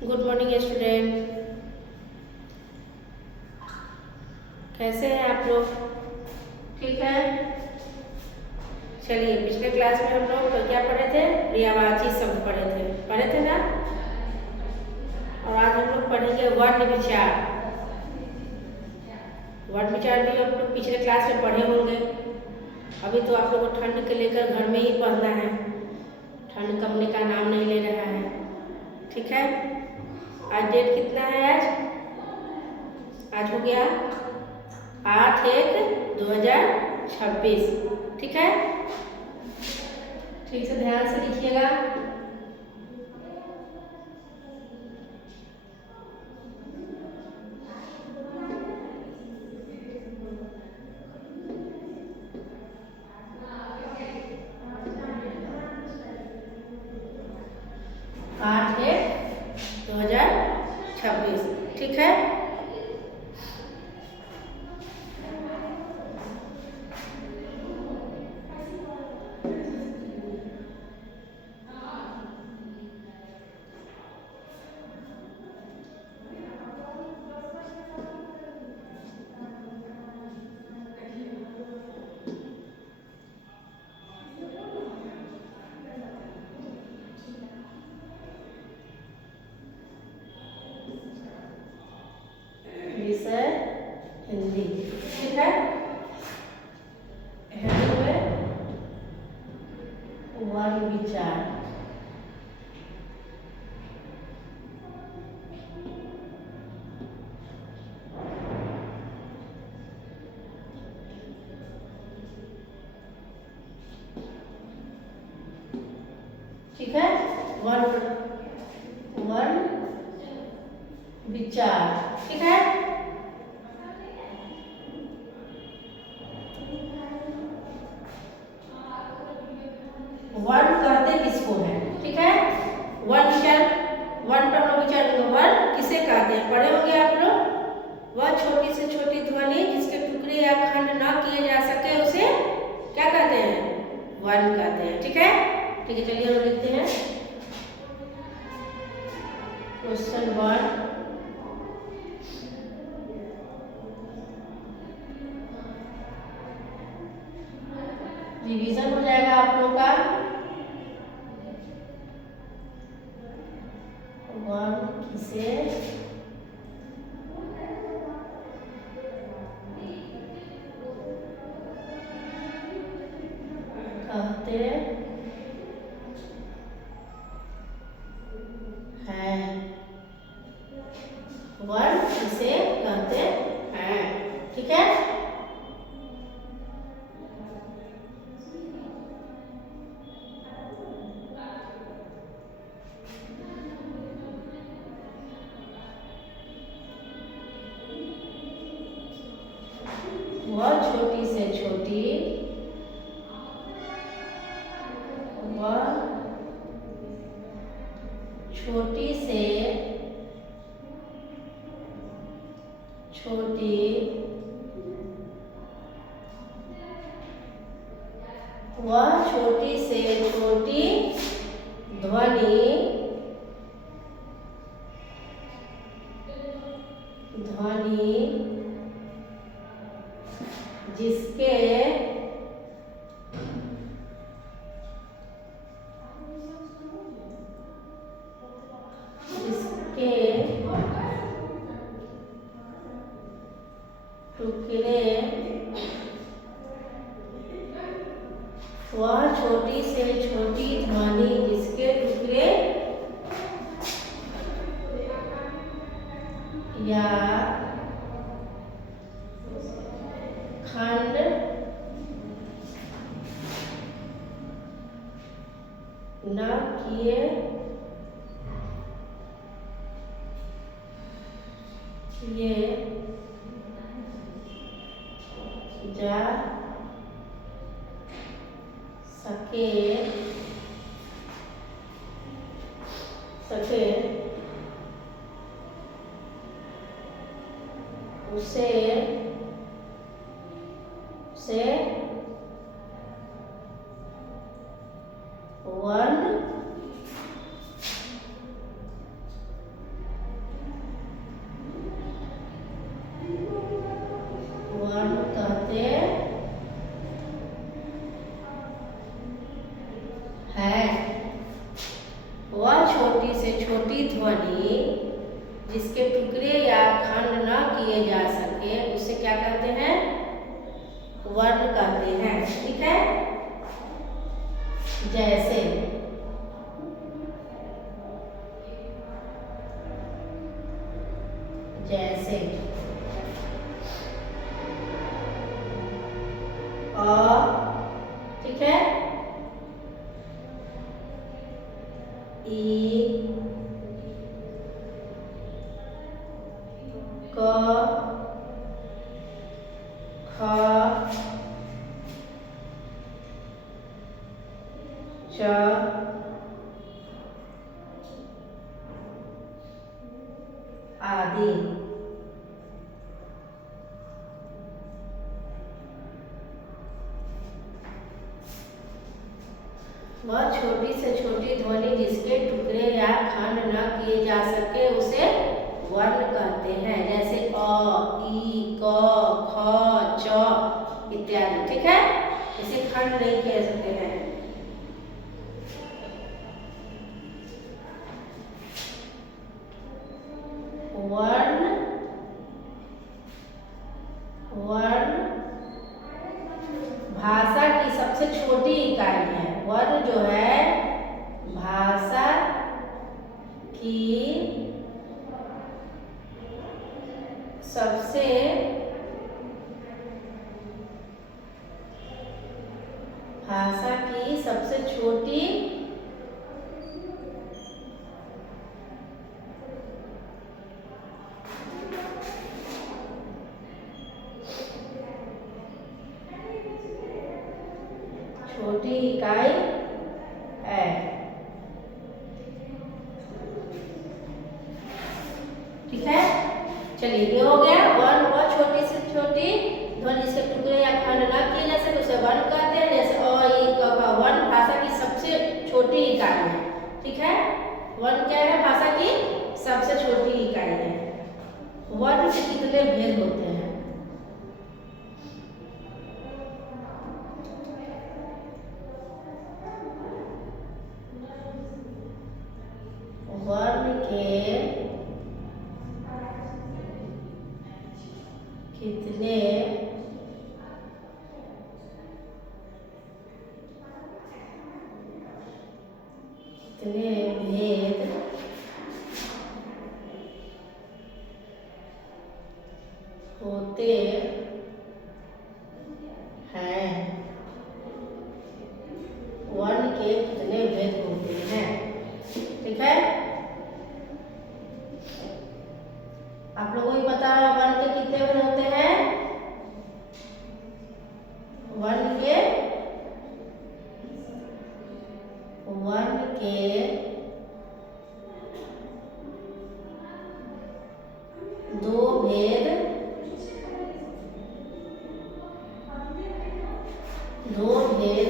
Good morning student. कैसे हैं आप लोग? ठीक है। चलिए, पिछले क्लास में हम लोग तो क्या पढ़े थे? पर्यायवाची शब्द पढ़े थे ना। और आज हम लोग पढ़ेंगे वर्ण विचार। वर्ण विचार भी हम लोग पिछले क्लास में पढ़े होंगे। अभी तो आप लोग को ठंड के लेकर घर में ही पढ़ना है। ठंड कमने का नाम नहीं ले रहा है। ठीक है। आज डेट कितना है? आज हो गया 8/1/2026। ठीक है। ठीक से ध्यान से लिखिएगा। आठ एक 2026। ठीक है। विषय हिंदी। ठीक है। हिंदी में वर्ण विचार। ठीक है। वर्ण विचार। ठीक है। वर्ण कहते किसको है? ठीक है। वर्ण विचार, वर्ण पर लोग विचार करेंगे। वर्ण किसे कहते हैं? पढ़े होंगे आप लोग। वह छोटी से छोटी ध्वनि जिसके टुकड़े या खंड ना किए जा सके उसे क्या कहते हैं? वर्ण कहते हैं। ठीक है। ठीक है, चलिए हम लिखते हैं क्वेश्चन 1। रिवीजन हो जाएगा आप लोग का। वर्ण किसे कहते हैं? वर्ण किसे कहते हैं? ठीक है। वह छोटी से छोटी, वह छोटी से छोटी वह छोटी से छोटी ध्वनि जिसके टुकड़े, वह छोटी से छोटी ध्वनि जिसके टुकड़े या खंड न किए जा सके उसे वर्ण छोटी से छोटी ध्वनि जिसके टुकड़े या खंड न किए जा सके उसे क्या कहते हैं? वर्ण कहते हैं। ठीक है, जैसे जैसे ठीक है, ई, क, ख, च, आदि। वह छोटी से छोटी ध्वनि जिसके टुकड़े या खंड न किए जा सके उसे वर्ण कहते हैं। जैसे अ, ई, क, ख, च इत्यादि। ठीक है, इसे खंड नहीं किए सकते हैं। वर्ण वर्ण भाषा की सबसे छोटी इकाई है। वर्ण जो है भाषा की सबसे छोटी इकाई है। ठीक है, चलिए ये हो गया वर्ण। वह छोटी से छोटी ध्वनि जिसके टुकड़े या खंड न किए जा सके उसे वर्ण कहते हैं। जैसे अ, ई, क, ख। वर्ण भाषा की सबसे छोटी इकाई है। ठीक है, वर्ण क्या है? भाषा की सबसे छोटी इकाई है। वर्ण के कितने भेद होते हैं? वर्ण के कितने भेद होते हैं? वर्ण के कितने भेद होते हैं? ठीक है, आप लोगों को पता है वर्ण के कितने भेद होते हैं? वर्ण के दो भेद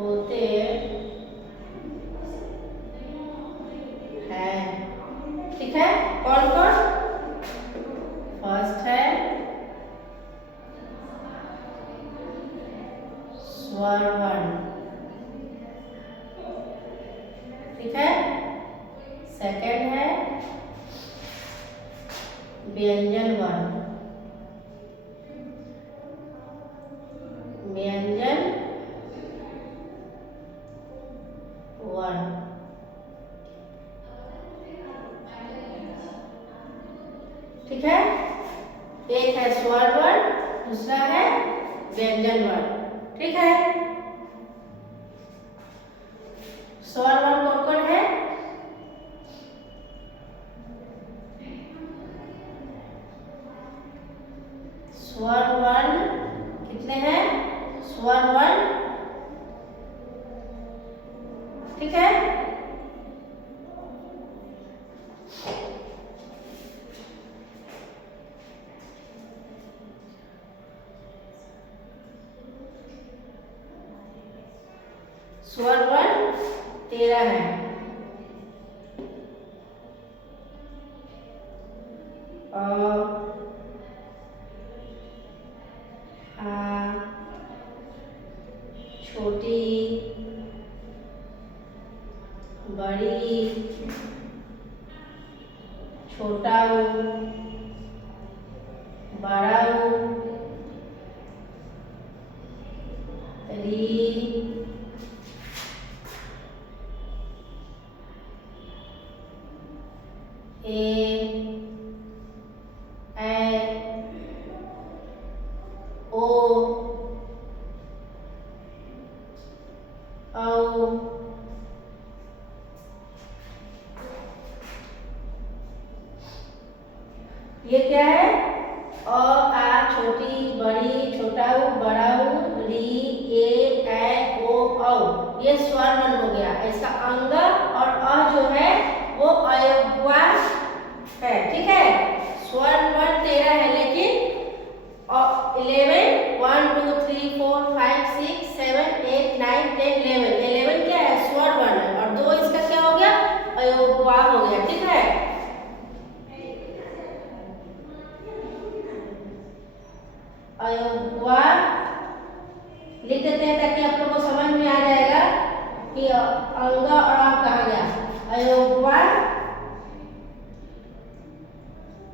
होते हैं। ठीक है, कौन कौन? फर्स्ट है स्वर वर्ण। ठीक है, सेकंड है व्यंजन वर्ण। ठीक है, एक है स्वर वर्ण, दूसरा है व्यंजन वर्ण। ठीक है, स्वर वर्ण कौन कौन है? स्वर वर्ण कितने हैं? स्वर वर्ण, ठीक है, स्वर वर्ण 13 है। छोटी बड़ी, छोटा ऊ, बड़ा ऊ, री, ए, ओ, औ, ये क्या है? अ, आ, छोटी, बड़ी, छोटा ऊ, बड़ा ऊ, री, ए, ओ, औ। ये स्वर वर्ण हो गया। इसका अंग और अ जो है वो अयोगवा है, ठीक है। स्वर वर्ण 13 है, लेकिन 11 1 2 3 4 5 6 7 8 9 10 11 क्या है? स्वर वर्ण है। और 2 इसका क्या हो गया? अयोगवा हो गया, ठीक है। अयोगवा लिख देते हैं ताकि आप लोगों को समझ में आ जाएगा कि अंग और आ कहा गया। अयोगवा,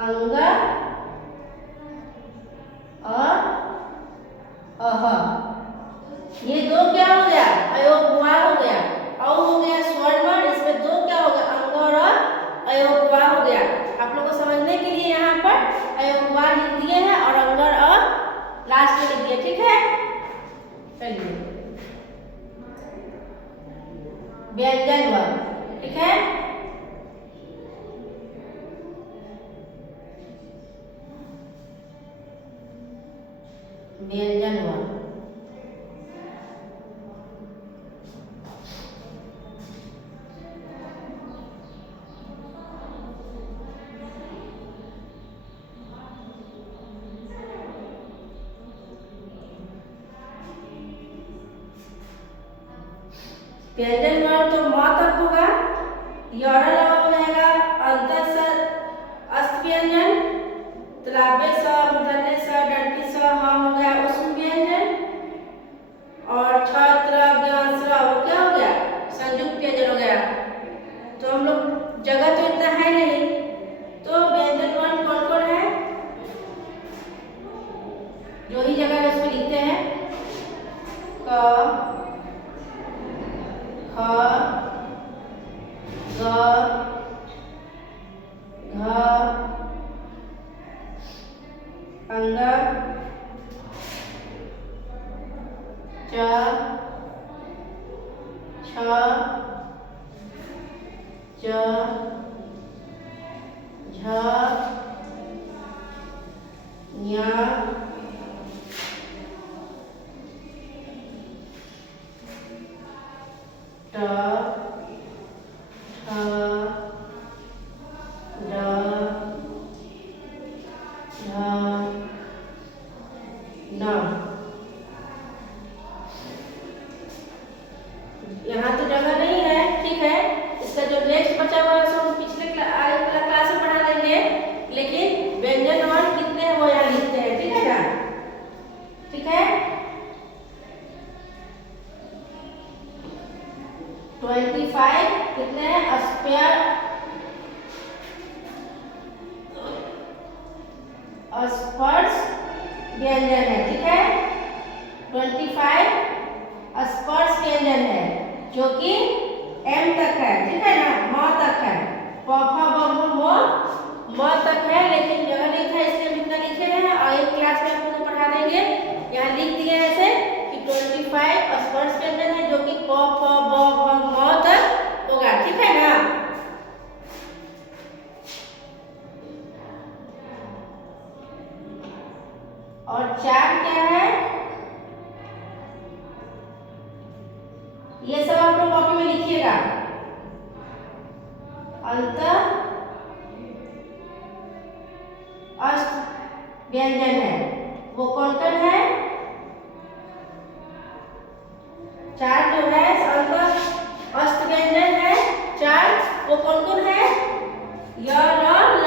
अंग और अह, ये 2 क्या हो गया? अयोगवा हो गया। औ हो गया स्वर वर्ण, इसमें 2 क्या हो गया? अंग और अयोगवा हो गया। आप लोगों को समझने के लिए यहाँ पर अयोगवा लिख दिए हैं और अंग और अ लास्ट में लिख दिए, ठीक है। चलिए, व्यंजन वर्ण, ठीक है। व्यंजन वर्ण, व्यंजन वर्ण तो म तक होगा, यौरा लगा हो जाएगा, अंत स, अस्त व्यंजन, तलाबे स, मूर्धन्य स, दंती स, ह हो गया उष्म व्यंजन, और छत्र ज्ञ वो क्या हो गया? संयुक्त व्यंजन हो गया। तो हम लोग जगह तो इतना है नहीं, तो व्यंजन वर्ण कौन कौन है जो ही जगह है उसमें लिखते हैं। क, ख, ग, घ, अंग, च, छ, ज, झ, ञ, ट, ठ, ड, ढ, न। यहाँ तो जगह नहीं है, ठीक है। इसका जो नेक्स्ट बचा हुआ है हम पिछले क्लास में पढ़ा देंगे, लेकिन व्यंजन वर्ण कितने हैं वो यहाँ लिखते हैं, ठीक है ना? ठीक है। 25 कितने हैं? स्पर्श व्यंजन है, ठीक है। 25 स्पर्श व्यंजन है जो कि M तक है, ठीक है ना? म तक है, प फ ब भ म तक है, लेकिन जगह नहीं था इसलिए हम इतना लिखे हैं। और एक क्लास में आप लोगों को पढ़ा देंगे। यहाँ लिख दिया है ऐसे कि 25 स्पर्श व्यंजन है जो कि प फ ब भ म तक होगा, ठीक है ना? और 4 क्या है? ये सब आप लोग कॉपी में लिखिएगा। अंत अष्ट व्यंजन है, वो कौन कौन है? 4 जो है अंत अष्ट व्यंजन है, 4 वो कौन कौन है? य, र, ल,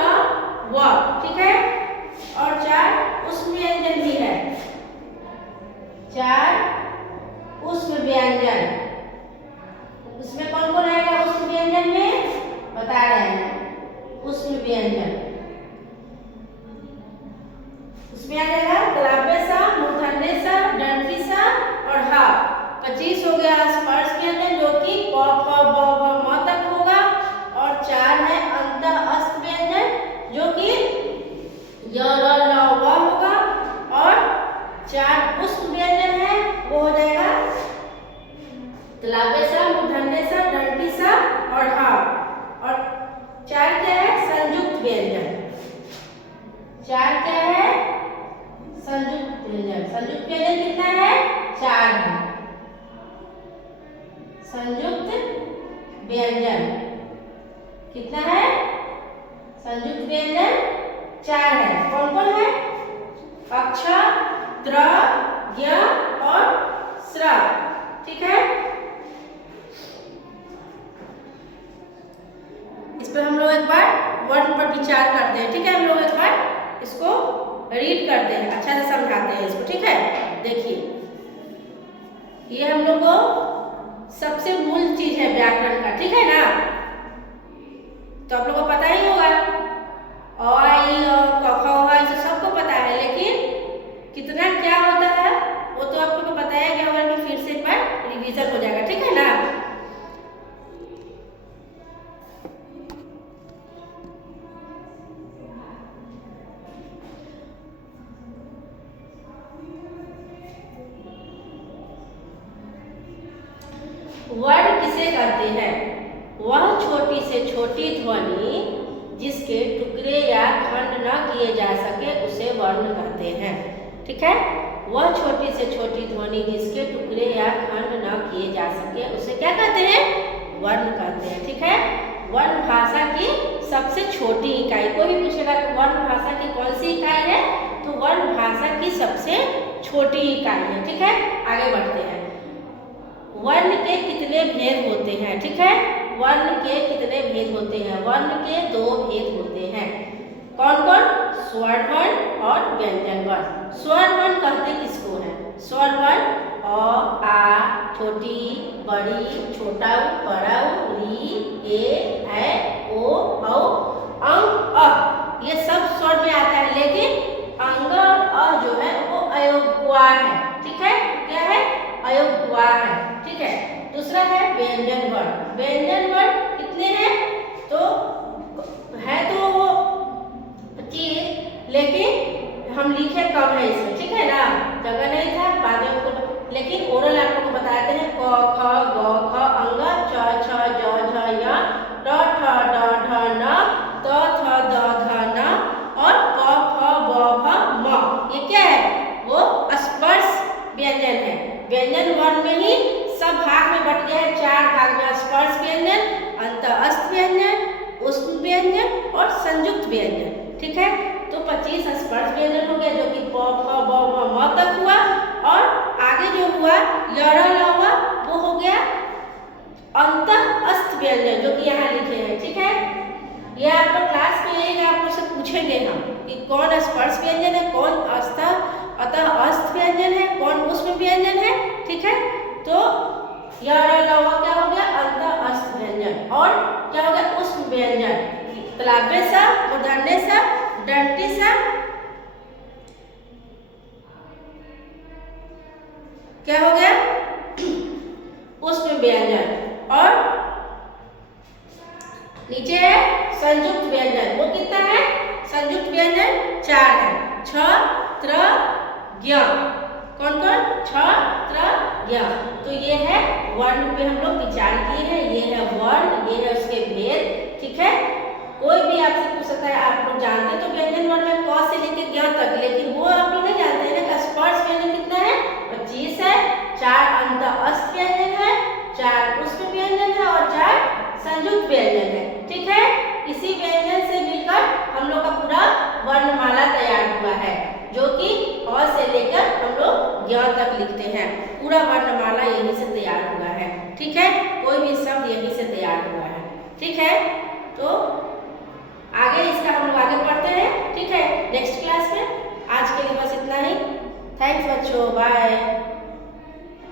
व, ठीक है। और 4 उष्म व्यंजन भी है, 4 उष्म व्यंजन। उसमें कौन कौन आएगा उष्म व्यंजन? व्यंजन। कितना है? संयुक्त व्यंजन 4 है। कौन कौन है? अक्ष, त्र, ज्ञ और स्र। ठीक है, इस पर हम लोग एक बार वर्ण पर विचार करते हैं। ठीक है, हम लोग एक बार इसको रीड करते हैं, अच्छा से समझाते हैं इसको। ठीक है, देखिए ये हम लोग को सबसे मूल चीज है व्याकरण का। ठीक है ना, तो आप लोग को पता ही होगा, अ आई क ख ग सबको पता है, लेकिन कितना क्या होता है वो तो आप लोग को बताया गया होगा कि फिर से एक बार रिवीजन हो जाएगा। ठीक है ना, वर्ण किसे कहते हैं? वह छोटी से छोटी ध्वनि जिसके टुकड़े या खंड न किए जा सके उसे वर्ण कहते हैं। ठीक है, वह छोटी से छोटी ध्वनि जिसके टुकड़े या खंड न किए जा सके उसे क्या कहते हैं? वर्ण कहते हैं। ठीक है, वर्ण भाषा की सबसे छोटी इकाई। कोई भी पूछेगा कि वर्ण भाषा की कौन सी इकाई है, तो वर्ण भाषा की सबसे छोटी इकाई है। ठीक है, आगे बढ़ते हैं। वर्ण के कितने भेद होते हैं? ठीक है, वर्ण के कितने भेद होते हैं? वर्ण के 2 भेद होते हैं। कौन कौन? स्वर्ण वर्ण और व्यंजन वर्ण। स्वर्ण वर्ण कहते किसको हैं? स्वर्ण वर्ण अ, आ, छोटी, बड़ी, छोटा उ, बड़ा उ, री, ए, ऐ, ओ, औ, अंग, अ, ये सब स्वर में आता है, लेकिन अंग और अ जो है वो अयोग्य है। ठीक है, क्या है? अयोग्य है। ठीक है, दूसरा है व्यंजन वर्ण। व्यंजन वर्ण कितने हैं? तो है तो वो चीज, लेकिन हम लिखे कम है इसमें। ठीक है ना, जगह नहीं था, बाद में हमको, लेकिन ओरल आप लोग को बताते हैं क, ख, ग, ख, अंग, च, छ, ज, झ, य, ट, ठ, ड, ढ, न, त, थ, द, ध, न और प, फ, ब, भ, म। ये क्या है? वो स्पर्श व्यंजन है। व्यंजन वर्ण में ही सब भाग में बट गया है, 4 भाग में। स्पर्श व्यंजन, अंतःस्थ व्यंजन, ऊष्म व्यंजन और संयुक्त व्यंजन। ठीक है, तो 25 स्पर्श व्यंजन हो गया, जो कि प, फ, ब, भ, म तक हुआ। और आगे जो हुआ य, र, ल हुआ, वो हो गया अंतःस्थ व्यंजन, जो कि यहाँ लिखे हैं। ठीक है, ये आप लोग क्लास में आएगा, आप लोग से पूछेंगे हम कि कौन स्पर्श व्यंजन है, कौन अंतःस्थ व्यंजन है, कौन ऊष्म व्यंजन है। ठीक है, तो य, र, ल हुआ, क्या हो गया? अंतःस्थ व्यंजन। और क्या हो गया? ऊष्म व्यंजन। तालव्य सा, मूर्धन्य सा, दंती सा, क्या हो गया? ऊष्म व्यंजन। और नीचे है संयुक्त व्यंजन। वो कितना है? संयुक्त व्यंजन 4 है। छ, त्र, ज्ञ। कौन कौन? छ, त्र, ज्ञ। तो ये है वर्ण पे हम लोग विचार किए हैं। ये है वर्ण, ये है उसके भेद। ठीक है, कोई भी आपसे पूछ सकता है, आप लोग जानते तो व्यंजन वर्ण में क से लेकर ज्ञ तक, लेकिन वो आप लोग नहीं जानते हैं ना। स्पर्श व्यंजन कितना है? 25 है। 4 अंतःस्थ व्यंजन है, 4 ऊष्म व्यंजन है और 4 संयुक्त व्यंजन है। ठीक है, इसी व्यंजन से मिलकर हम लोग का पूरा वर्णमाला तैयार हुआ है, जो कि अ से लेकर हम लोग ज्ञ तक लिखते हैं। पूरा वर्णमाला यहीं से तैयार हुआ है। ठीक है, कोई भी शब्द यहीं से तैयार हुआ है। ठीक है, तो आगे इसका हम लोग आगे पढ़ते हैं। ठीक है, नेक्स्ट क्लास में। आज के लिए बस इतना ही। थैंक्स बच्चों, बाय।